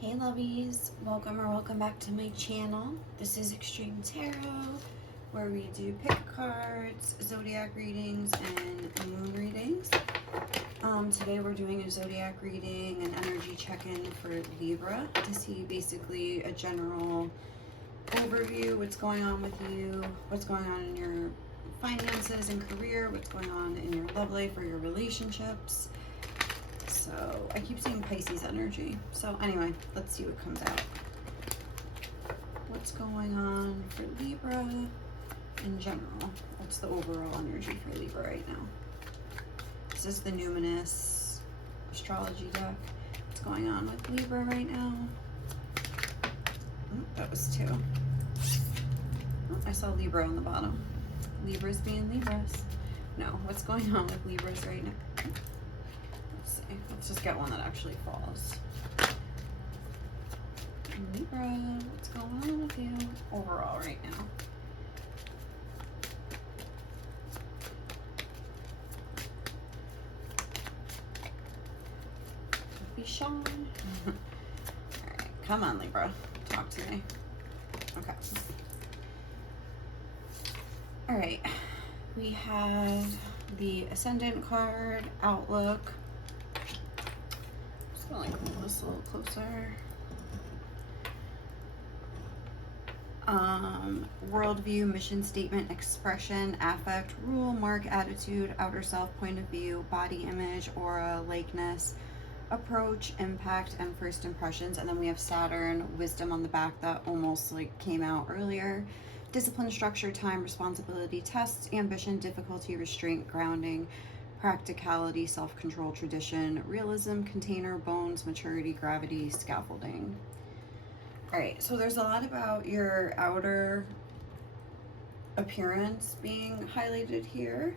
Hey lovies, welcome back to my channel. This is Extreme Tarot, where we do pick cards, zodiac readings, and moon readings. Today we're doing a zodiac reading, an energy check-in for Libra to see basically a general overview, what's going on with you, what's going on in your finances and career, what's going on in your love life or your relationships. So I keep seeing Pisces energy. So anyway, let's see what comes out. What's going on for Libra in general? What's the overall energy for Libra right now? This is the numinous astrology deck. What's going on with Libra right now? Oh, that was two. Oh, I saw Libra on the bottom. Libras being Libras. No, what's going on with Libras right now? Let's just get one that actually falls. Libra, what's going on with you overall right now? Be Sean. Alright, come on Libra. Talk to me. Okay. Alright. We have the Ascendant card, Outlook. I'm gonna move this a little closer. Worldview, mission statement, expression, affect, rule, mark, attitude, outer self, point of view, body image, aura, likeness, approach, impact, and first impressions. And then we have Saturn, wisdom on the back that almost like came out earlier. Discipline, structure, time, responsibility, tests, ambition, difficulty, restraint, grounding, practicality, self-control, tradition, realism, container, bones, maturity, gravity, scaffolding. All right, so there's a lot about your outer appearance being highlighted here.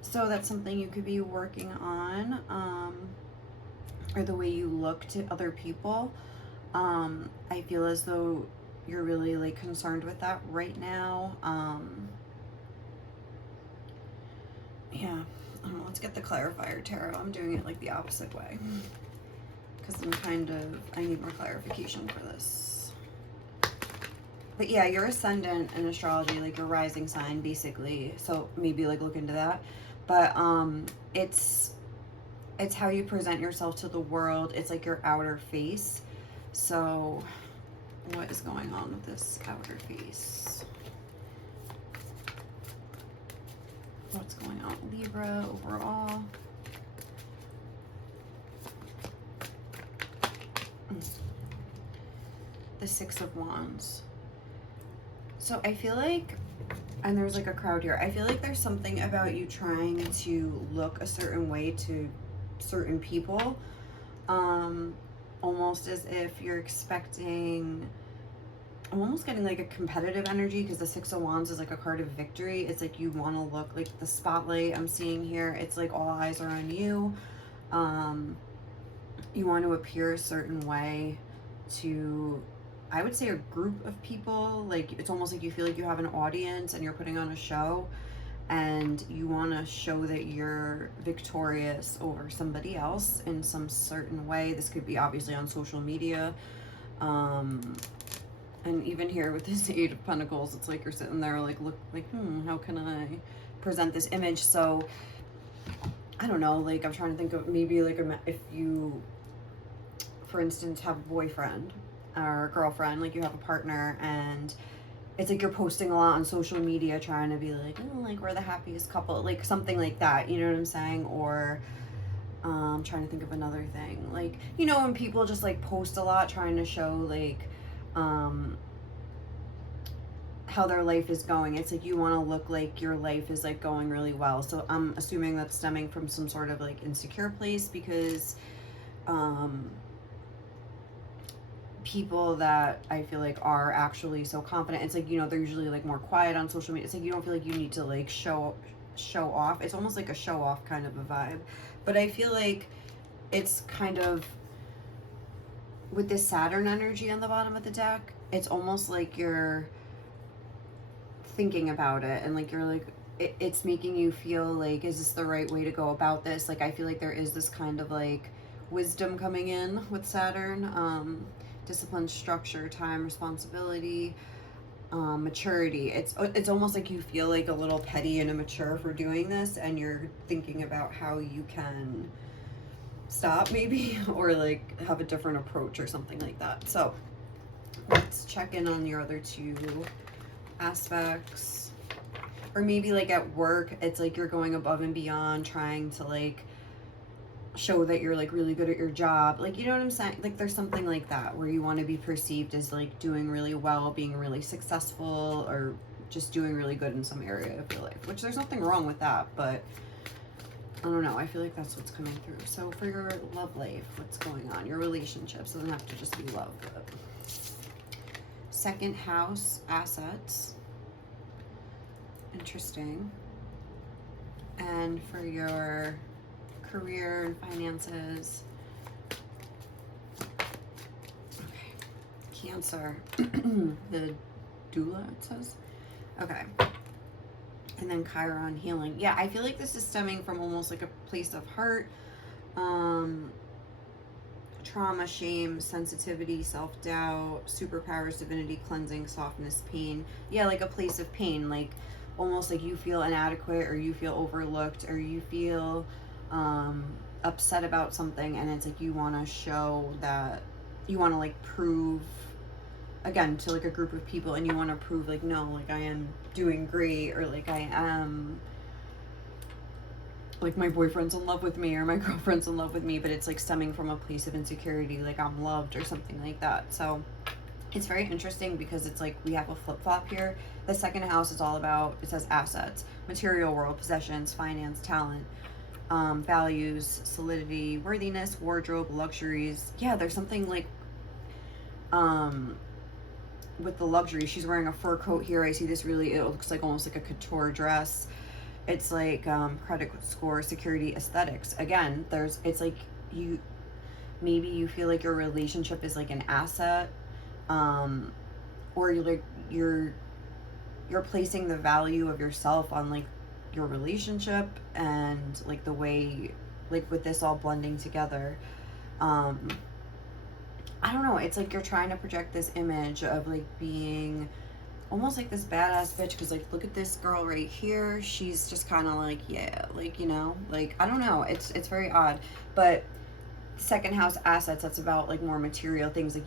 So that's something you could be working on, or the way you look to other people. I feel as though you're really like concerned with that right now. Yeah. Let's get the clarifier tarot. I'm doing it like the opposite way because I need more clarification for this. But yeah, your ascendant in astrology, like your rising sign basically. So maybe like look into that. But it's how you present yourself to the world. It's like your outer face. So what is going on with this outer face? What's going on with Libra overall? The Six of Wands. So I feel like, and there's like a crowd here, I feel like there's something about you trying to look a certain way to certain people, almost as if you're expecting, I'm almost getting like a competitive energy because the Six of Wands is like a card of victory. It's like you want to look like the spotlight I'm seeing here. It's like all eyes are on you. You want to appear a certain way to, I would say, a group of people. Like it's almost like you feel like you have an audience and you're putting on a show and you want to show that you're victorious over somebody else in some certain way. This could be obviously on social media. And even here with this Eight of Pentacles, it's like you're sitting there like, look, like, how can I present this image? So, I don't know, like, I'm trying to think of maybe like if you, for instance, have a boyfriend or a girlfriend, like you have a partner and it's like you're posting a lot on social media trying to be like, oh, like we're the happiest couple, like something like that, you know what I'm saying? Or I'm trying to think of another thing. Like, you know, when people just like post a lot trying to show like, how their life is going. It's like you want to look like your life is like going really well. So I'm assuming that's stemming from some sort of like insecure place because people that I feel like are actually so confident, it's like, you know, they're usually like more quiet on social media. It's like you don't feel like you need to like show off. It's almost like a show off kind of a vibe. But I feel like it's kind of, with this Saturn energy on the bottom of the deck, it's almost like you're thinking about it and like you're like, it's making you feel like, is this the right way to go about this? Like I feel like there is this kind of like wisdom coming in with Saturn, discipline, structure, time, responsibility, maturity. It's almost like you feel like a little petty and immature for doing this, and you're thinking about how you can stop maybe, or like have a different approach or something like that. So let's check in on your other two aspects. Or maybe like at work, it's like you're going above and beyond, trying to like show that you're like really good at your job. Like, you know what I'm saying? Like there's something like that where you want to be perceived as like doing really well, being really successful, or just doing really good in some area of your life, which there's nothing wrong with that, but I don't know, I feel like that's what's coming through. So for your love life, what's going on? Your relationships, doesn't have to just be love, but second house, assets. Interesting. And for your career and finances. Okay. Cancer. The doula, it says. Okay. And then Chiron, healing. Yeah, I feel like this is stemming from almost like a place of hurt, trauma, shame, sensitivity, self-doubt, superpowers, divinity, cleansing, softness, pain. Yeah, like a place of pain, like almost like you feel inadequate, or you feel overlooked, or you feel upset about something, and it's like you want to show that, you want to like prove again to like a group of people, and you want to prove like, no, like I am doing great, or like I am, like my boyfriend's in love with me, or my girlfriend's in love with me, but it's like stemming from a place of insecurity, like I'm loved or something like that. So it's very interesting because it's like we have a flip-flop here. The second house is all about, it says assets, material world, possessions, finance, talent, values, solidity, worthiness, wardrobe, luxuries. Yeah, there's something like with the luxury. She's wearing a fur coat here. I see this really, it looks like almost like a couture dress. It's like credit score, security, aesthetics. Again, it's like maybe you feel like your relationship is like an asset, or you're placing the value of yourself on like your relationship, and like the way, like with this all blending together, I don't know, it's like you're trying to project this image of like being almost like this badass bitch, because like look at this girl right here, she's just kind of like, yeah, like, you know, like I don't know, it's very odd. But second house assets, that's about like more material things, like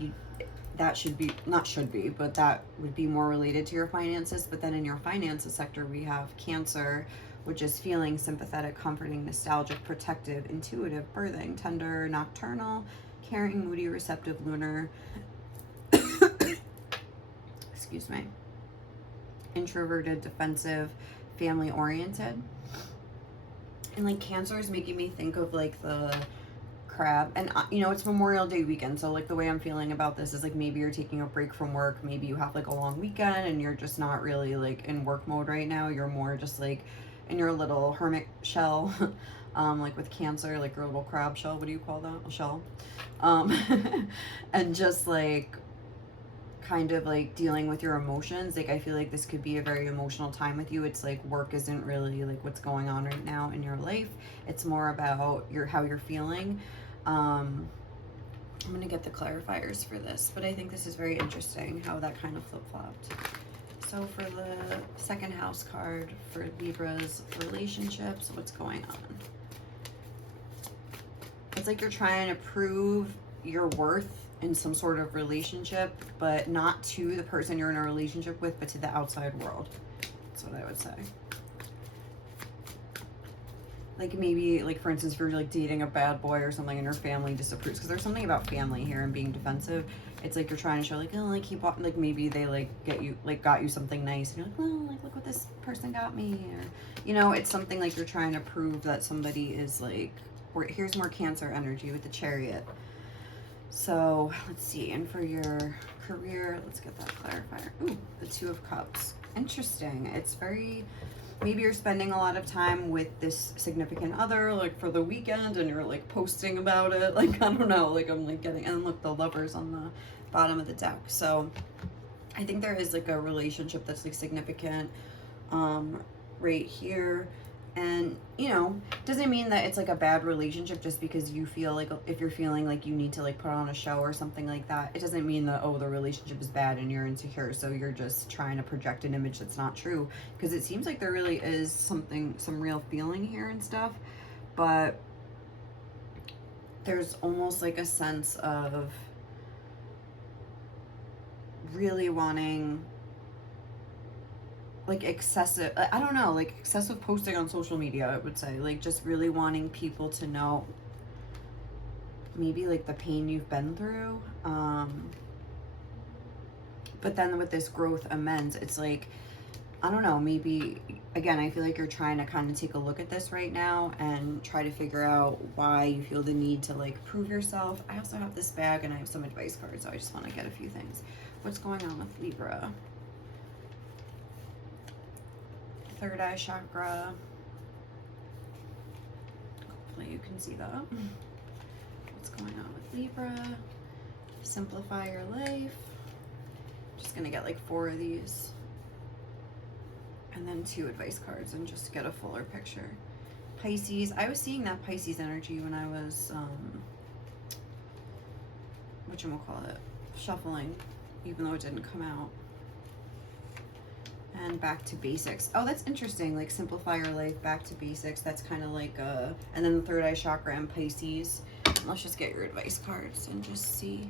that should be, not should be, but that would be more related to your finances. But then in your finances sector, we have Cancer, which is feeling, sympathetic, comforting, nostalgic, protective, intuitive, birthing, tender, nocturnal, caring, moody, receptive, lunar, excuse me, introverted, defensive, family oriented. And like Cancer is making me think of like the crab, and you know, it's Memorial Day weekend, so like the way I'm feeling about this is like maybe you're taking a break from work, maybe you have like a long weekend and you're just not really like in work mode right now, you're more just like in your little hermit shell, like with Cancer, like your little crab shell, what do you call that, a shell, and just like kind of like dealing with your emotions. Like I feel like this could be a very emotional time with you. It's like work isn't really like what's going on right now in your life, it's more about how you're feeling. I'm gonna get the clarifiers for this, but I think this is very interesting how that kind of flip-flopped. So for the second house card for Libra's relationships, what's going on? It's like you're trying to prove your worth in some sort of relationship, but not to the person you're in a relationship with, but to the outside world. That's what I would say. Like maybe, like for instance, if you're like dating a bad boy or something and your family disapproves, because there's something about family here and being defensive. It's like you're trying to show like, oh, like keep walking, like maybe they like got you something nice and you're like, well, like look what this person got me, or you know, it's something like you're trying to prove that somebody is like, or here's more Cancer energy with the Chariot. So let's see, and for your career, let's get that clarifier. Ooh, the Two of Cups. Interesting. It's very, maybe you're spending a lot of time with this significant other, like for the weekend, and you're like posting about it. Like, I don't know, like I'm like getting, and look, the Lovers on the bottom of the deck. So I think there is like a relationship that's like significant right here. And, you know, doesn't mean that it's like a bad relationship just because you feel like, if you're feeling like you need to like put on a show or something like that, it doesn't mean that, oh, the relationship is bad and you're insecure, so you're just trying to project an image that's not true. Because it seems like there really is some real feeling here and stuff, but there's almost like a sense of really wanting like excessive, I don't know, like excessive posting on social media, I would say, like just really wanting people to know maybe like the pain you've been through. But then with this growth amends, it's like, I don't know, maybe again, I feel like you're trying to kind of take a look at this right now and try to figure out why you feel the need to like prove yourself. I also have this bag and I have some advice cards, so I just want to get a few things. What's going on with Libra? Third eye chakra. Hopefully you can see that. What's going on with Libra? Simplify your life. Just gonna get like 4 of these. And then 2 advice cards and just get a fuller picture. Pisces. I was seeing that Pisces energy when I was, whatchamacallit, shuffling, even though it didn't come out. And back to basics. Oh, that's interesting. Like simplify your life, back to basics. That's kind of like and then the third eye chakra and Pisces. Let's just get your advice cards and just see.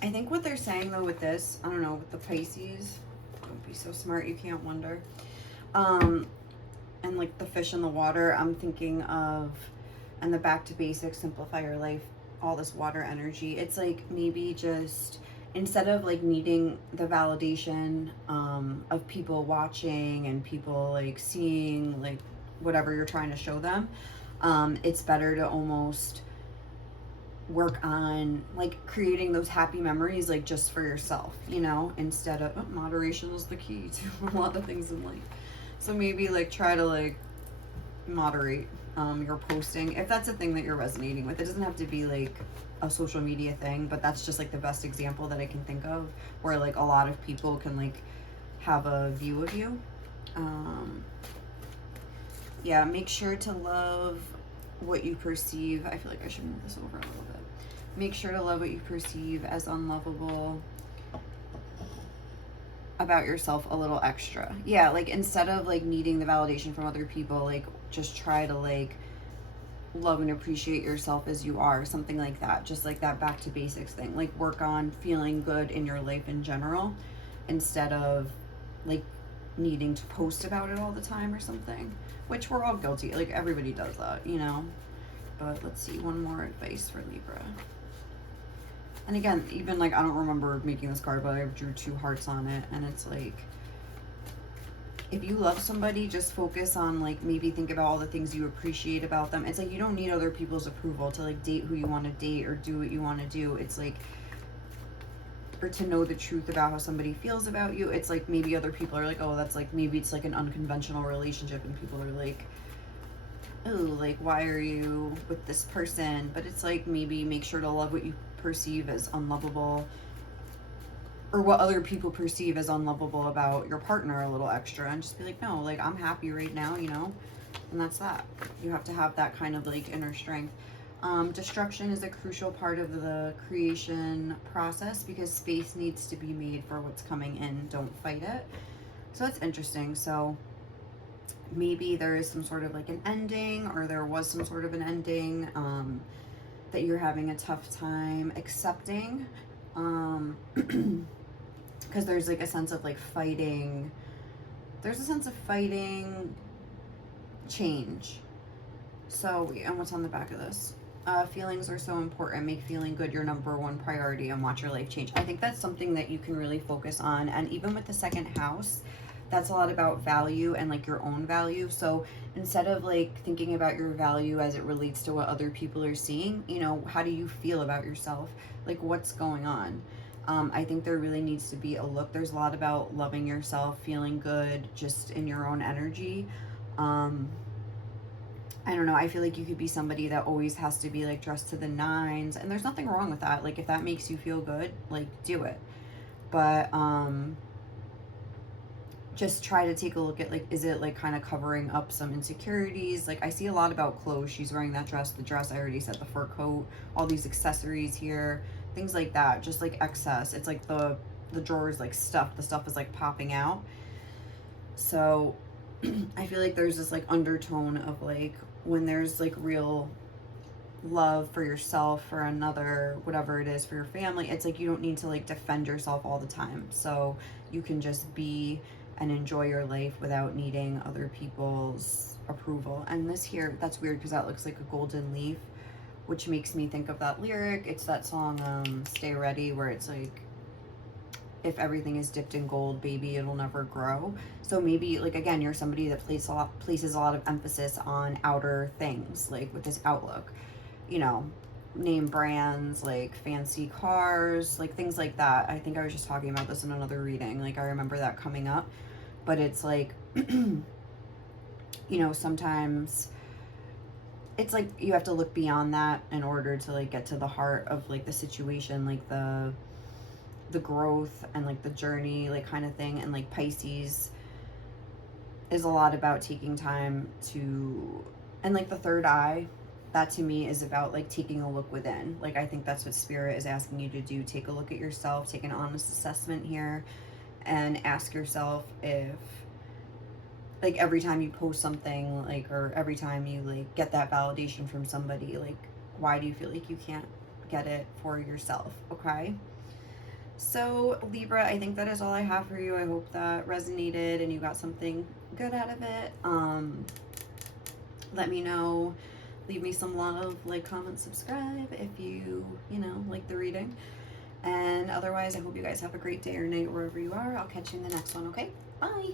I think what they're saying though with this, I don't know, with the Pisces, don't be so smart, you can't wonder. And like the fish in the water, I'm thinking of, and the back to basics, simplify your life, all this water energy. It's like maybe just instead of like needing the validation of people watching and people like seeing like whatever you're trying to show them, it's better to almost work on like creating those happy memories like just for yourself, you know, instead of moderation is the key to a lot of things in life. So maybe like try to like moderate your posting if that's a thing that you're resonating with. It doesn't have to be like a social media thing, but that's just like the best example that I can think of where like a lot of people can like have a view of you. Yeah, make sure to love what you perceive. I feel like I should move this over a little bit. Make sure to love what you perceive as unlovable about yourself a little extra. Yeah, like instead of like needing the validation from other people, like just try to like love and appreciate yourself as you are, something like that. Just like that back to basics thing. Like work on feeling good in your life in general instead of like needing to post about it all the time or something, which we're all guilty. Like everybody does that, you know. But let's see, one more advice for Libra. And again, even like I don't remember making this card, but I drew 2 hearts on it, and it's like if you love somebody, just focus on like maybe think about all the things you appreciate about them. It's like you don't need other people's approval to like date who you want to date or do what you want to do. It's like, or to know the truth about how somebody feels about you. It's like maybe other people are like, oh, that's like maybe it's like an unconventional relationship, and people are like, oh, like why are you with this person? But it's like maybe make sure to love what you perceive as unlovable, or what other people perceive as unlovable about your partner a little extra, and just be like, no, like I'm happy right now, you know. And that's that. You have to have that kind of like inner strength. Destruction is a crucial part of the creation process because space needs to be made for what's coming in. Don't fight it. So that's interesting. So maybe there is some sort of like an ending, or there was some sort of an ending that you're having a tough time accepting, because there's like a sense of like fighting. There's a sense of fighting change. So, and what's on the back of this? Feelings are so important. Make feeling good your #1 priority and watch your life change. I think that's something that you can really focus on. And even with the 2nd house, that's a lot about value and like your own value. So instead of like thinking about your value as it relates to what other people are seeing, you know, how do you feel about yourself? Like what's going on? I think there really needs to be a look. There's a lot about loving yourself, feeling good, just in your own energy. I don't know. I feel like you could be somebody that always has to be like dressed to the nines, and there's nothing wrong with that. Like if that makes you feel good, like do it. but just try to take a look at, like, is it like kind of covering up some insecurities? Like, I see a lot about clothes. She's wearing that dress, the dress I already said, the fur coat, all these accessories here, things like that, just like excess. It's like the drawers, like stuff, the stuff is like popping out. So I feel like there's this like undertone of like, when there's like real love for yourself, for another, whatever it is, for your family, it's like you don't need to like defend yourself all the time. So you can just be and enjoy your life without needing other people's approval. And this here, that's weird because that looks like a golden leaf, which makes me think of that lyric. It's that song Stay Ready, where it's like, if everything is dipped in gold, baby, it'll never grow. So maybe, like, again, you're somebody that places a lot of emphasis on outer things, like with this outlook, you know, name brands, like fancy cars, like things like that. I think I was just talking about this in another reading. Like, I remember that coming up. But it's like, you know, sometimes it's like you have to look beyond that in order to like get to the heart of like the situation, like the growth and like the journey, like kind of thing. And like Pisces is a lot about taking time to, and like the third eye, that to me is about like taking a look within. Like, I think that's what Spirit is asking you to do. Take a look at yourself, take an honest assessment here, and ask yourself if, like, every time you post something, like, or every time you like get that validation from somebody, like, why do you feel like you can't get it for yourself? Okay. So Libra, I think that is all I have for you. I hope that resonated and you got something good out of it. Let me know, leave me some love, like, comment, subscribe if you know, like the reading. And otherwise, I hope you guys have a great day or night wherever you are. I'll catch you in the next one, okay? Bye.